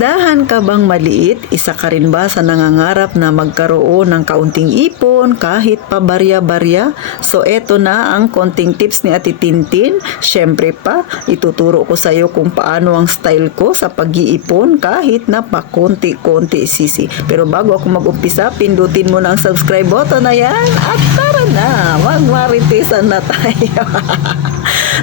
tindahan ka bang maliit? Isa ka rin ba sa nangangarap na magkaroon ng kaunting ipon kahit pa barya-barya? So eto na ang konting tips ni Ate Tintin. Syempre pa, ituturo ko sa iyo kung paano ang style ko sa pag-iipon kahit na pa konti-konti sisi. Pero bago ako mag-umpisa, pindutin mo na ang subscribe button na yan at tara na, magmaritisan na tayo.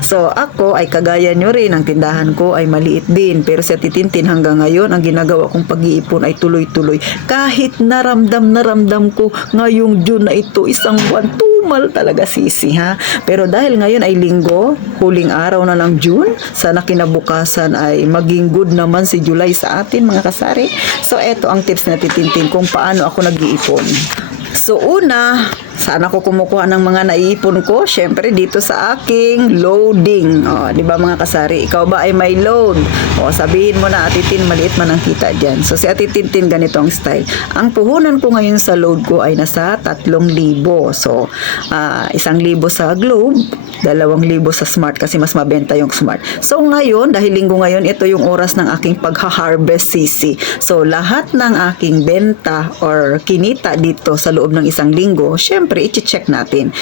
So ako ay kagaya nyo rin, ang tindahan ko ay maliit din, pero si Ate Tintin hanggang ngayon ang ginagawa kong pag-iipon ay tuloy-tuloy. Kahit naramdam ko ngayong June na ito, isang buwan, tumal talaga sisi ha. Pero dahil ngayon ay linggo, huling araw na ng June, sana kinabukasan ay maging good naman si July sa atin mga kasari. So eto ang tips ni Ate Tintin kung paano ako nag-iipon. So una, saan ako kumukuha ng mga naiipon ko? Syempre dito sa aking loading. O, di ba mga kasari? Ikaw ba ay may load? O, sabihin mo na, Ate Tin, maliit man ang kita dyan. So si Ate Tintin, ganito ang style. Ang puhunan ko ngayon sa load ko ay nasa 3,000. So, 1,000 sa Globe, 2,000 sa Smart kasi mas mabenta yung Smart. So ngayon, dahil linggo ngayon, ito yung oras ng aking pagha-harvest sisi. So lahat ng aking benta or kinita dito sa loob ng isang linggo, syempre i-check natin.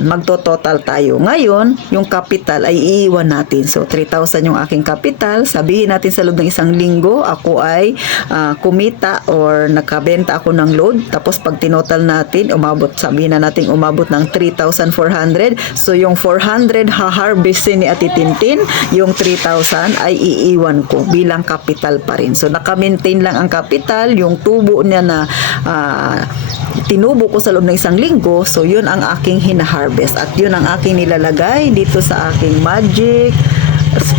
Magto-total tayo. Ngayon, yung capital ay iiwan natin. So 3,000 yung aking capital. Sabihin natin sa loob ng isang linggo, ako ay kumita or nakabenta ako ng load. Tapos pag tinotal natin, sabihin na natin umabot ng 3,400. So yung 400 ha-harvestin ni Ate Tintin, yung 3,000 ay iiwan ko bilang capital pa rin. So naka-maintain lang ang capital, yung tubo niya na tinubo ko sa loob ng isang linggo, so yun ang aking hina-harvest at yun ang aking nilalagay dito sa aking magic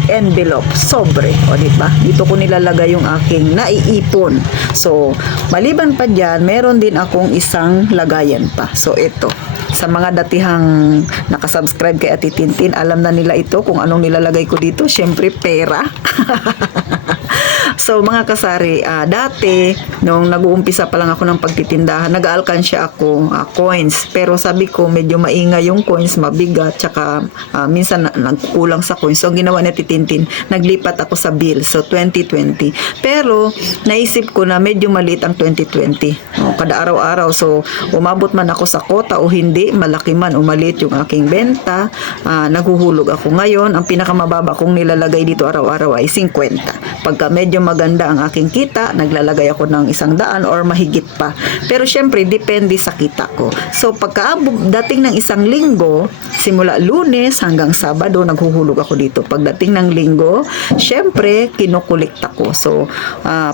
envelope, sobre, o diba? Dito ko nilalagay yung aking naiipon. So maliban pa dyan, meron din akong isang lagayan pa. So ito, sa mga datihang nakasubscribe kay Ate Tintin, alam na nila ito kung anong nilalagay ko dito. Syempre pera. So mga kasari, dati nung nag-uumpisa pa lang ako ng pagtitindahan, nag-aalkansya ako coins, pero sabi ko medyo maingay yung coins, mabigat, tsaka minsan nagkulang sa coins. So ginawa ni Ate Tintin, naglipat ako sa bill, so 2020. Pero naisip ko na medyo maliit ang 2020, kada araw-araw. So umabot man ako sa quota o hindi, malaki man o maliit yung aking benta, naghuhulog ako. Ngayon ang pinakamababa kong nilalagay dito araw-araw ay 50. Pagka medyo maganda ang aking kita, naglalagay ako ng 100 or mahigit pa. Pero syempre, depende sa kita ko. So, dating ng isang linggo, simula Lunes hanggang Sabado, naghuhulog ako dito. Pagdating ng linggo, syempre, kinukulikta ko. So,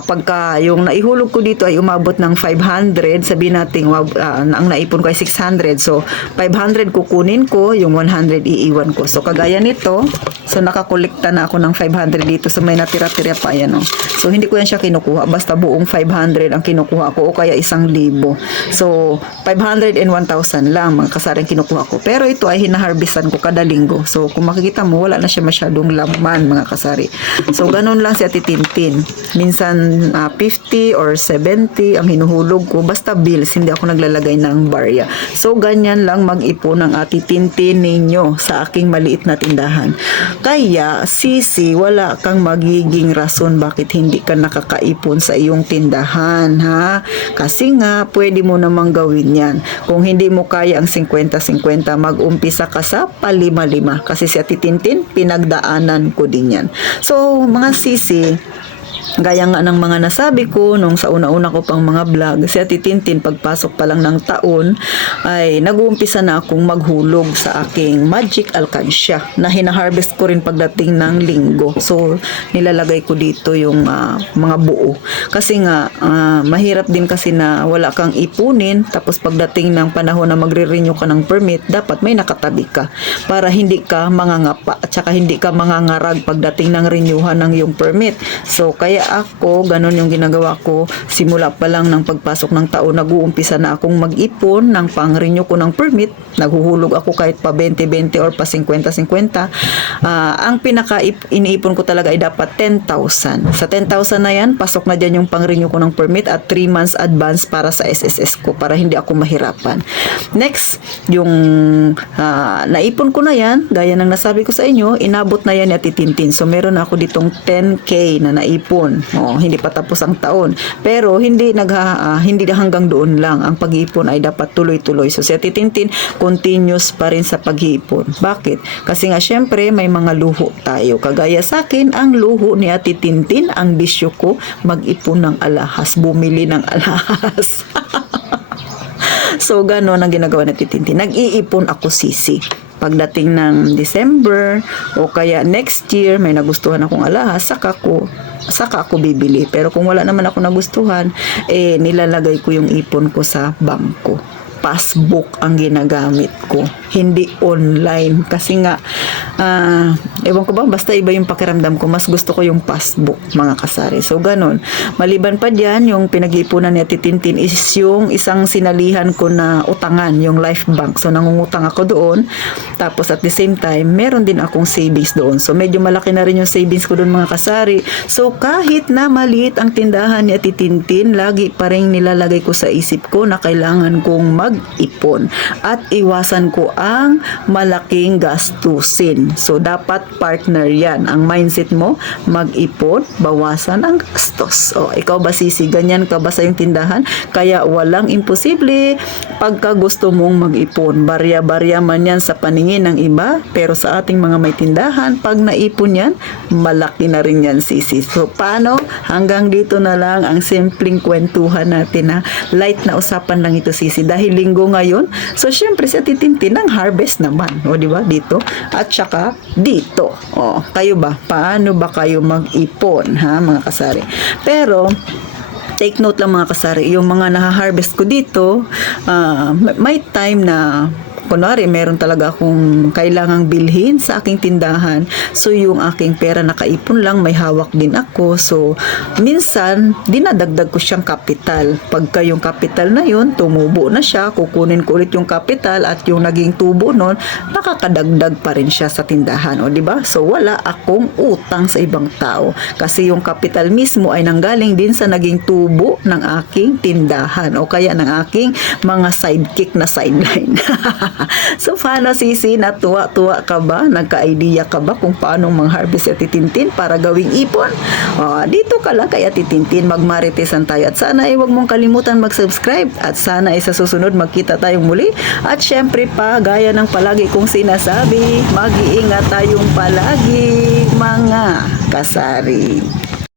pagka yung naihulog ko dito ay umabot ng 500, sabihin natin, ang naipon ko ay 600. So, 500 kukunin ko, yung 100 iiwan ko. So, kagaya nito, so nakakolekta na ako ng 500 dito. So, may natira-tira pa yan. So, hindi ko yan siya kinukuha. Basta buong 500 ang kinukuha ko o kaya 1,000. So, 500 and 1,000 lang mga kasaring kinukuha ko. Pero ito ay hinaharvestan ko kada linggo. So, kung makikita mo, wala na siya masyadong laman mga kasari. So, ganun lang si Ate Tintin. Minsan, 50 or 70 ang hinuhulog ko. Basta bills, hindi ako naglalagay ng barya. So, ganyan lang mag-ipon ng Ate Tintin ninyo sa aking maliit na tindahan. Kaya, sisi, wala kang magiging rason bakit hindi ka nakakaipon sa iyong tindahan, ha? Kasi nga, pwede mo namang gawin yan. Kung hindi mo kaya ang 50-50, mag-umpisa ka sa palima-lima. Kasi si Ate Tintin, pinagdaanan ko din yan. So, mga sisi, gaya nga ng mga nasabi ko nung sa una-una ko pang mga vlog, si Ate Tintin pagpasok pa lang ng taon ay nag-uumpisa na akong maghulog sa aking magic alkansya na hinaharvest ko rin pagdating ng linggo. So nilalagay ko dito yung mga buo kasi nga mahirap din kasi na wala kang ipunin tapos pagdating ng panahon na magre-renew ka ng permit, dapat may nakatabi ka para hindi ka mangangapa at saka hindi ka mangangarag pagdating ng renewhan ng yung permit. So kaya ako, ganun yung ginagawa ko. Simula pa lang ng pagpasok ng taon, nag-uumpisa na akong mag-ipon ng pang-renew ko ng permit. Naghuhulog ako kahit pa 20-20 or pa 50-50. Ang pinaka-iniipon ko talaga ay dapat 10,000. Sa 10,000 na yan, pasok na dyan yung pang-renew ko ng permit at 3 months advance para sa SSS ko para hindi ako mahirapan. Next, yung naipon ko na yan, gaya ng nasabi ko sa inyo, inabot na yan ni Ate Tintin. So, meron ako ditong 10K na naipon mag-ipon. Hindi pa tapos ang taon. Pero hindi hindi hanggang doon lang. Ang pag-iipon ay dapat tuloy-tuloy. So si Ate Tintin continuous pa rin sa pag-iipon. Bakit? Kasi nga syempre may mga luho tayo. Kagaya sa akin, ang luho ni Ate Tintin, ang bisyo ko, mag-ipon ng alahas, bumili ng alahas. So gano'n ang ginagawa ni Ate Tintin. Nag-iipon ako, sisi. Pagdating ng December o kaya next year may nagustuhan akong alahas, saka ako bibili. Pero kung wala naman ako nagustuhan, nilalagay ko yung ipon ko sa bangko. Passbook ang ginagamit ko, hindi online. Kasi nga, ewan ko ba, basta iba yung pakiramdam ko. Mas gusto ko yung passbook, mga kasari. So, ganun. Maliban pa dyan, yung pinag-iipunan ni Ate Tintin is yung isang sinalihan ko na utangan, yung Life Bank. So, nangungutang ako doon. Tapos, at the same time, meron din akong savings doon. So, medyo malaki na rin yung savings ko doon, mga kasari. So, kahit na maliit ang tindahan ni Ate Tintin, lagi pa rin nilalagay ko sa isip ko na kailangan kong mag-ipon at iwasan ko ang malaking gastusin. So, dapat partner yan. Ang mindset mo, mag-ipon, bawasan ang gastos. Ikaw ba, sisi? Ganyan ka ba sa yung tindahan? Kaya walang imposible pagka gusto mong mag-ipon. Barya-barya man yan sa paningin ng iba, pero sa ating mga may tindahan, pag naipon yan, malaki na rin yan, sisi. So, paano? Hanggang dito na lang ang simpleng kwentuhan natin, ha? Light na usapan lang ito, sisi. Dahil linggo ngayon, so syempre si Ate Tintin ng harvest naman, di ba, dito at saka dito. Kayo ba, paano ba kayo mag-ipon, ha, mga kasari? Pero take note lang, mga kasari, yung mga naha-harvest ko dito, may time na kunwari, meron talaga akong kailangang bilhin sa aking tindahan. So, yung aking pera nakaipon lang, may hawak din ako. So, minsan, dinadagdag ko siyang kapital. Pagka yung kapital na yun, tumubo na siya, kukunin ko ulit yung kapital at yung naging tubo nun, nakakadagdag pa rin siya sa tindahan. O, diba? So, wala akong utang sa ibang tao. Kasi yung kapital mismo ay nanggaling din sa naging tubo ng aking tindahan o kaya ng aking mga sidekick na sideline. So, paano, sisi? Natuwa-tuwa ka ba? Nagka-idea ka ba kung paano mang-harvest Ate Tintin para gawing ipon? Dito ka lang kay Ate Tintin, magmaritesan tayo. At sana ay huwag mong kalimutan mag-subscribe. At sana ay sa susunod magkita tayong muli. At syempre pa, gaya ng palagi kong sinasabi, mag-iingat tayong palagi, mga kasari.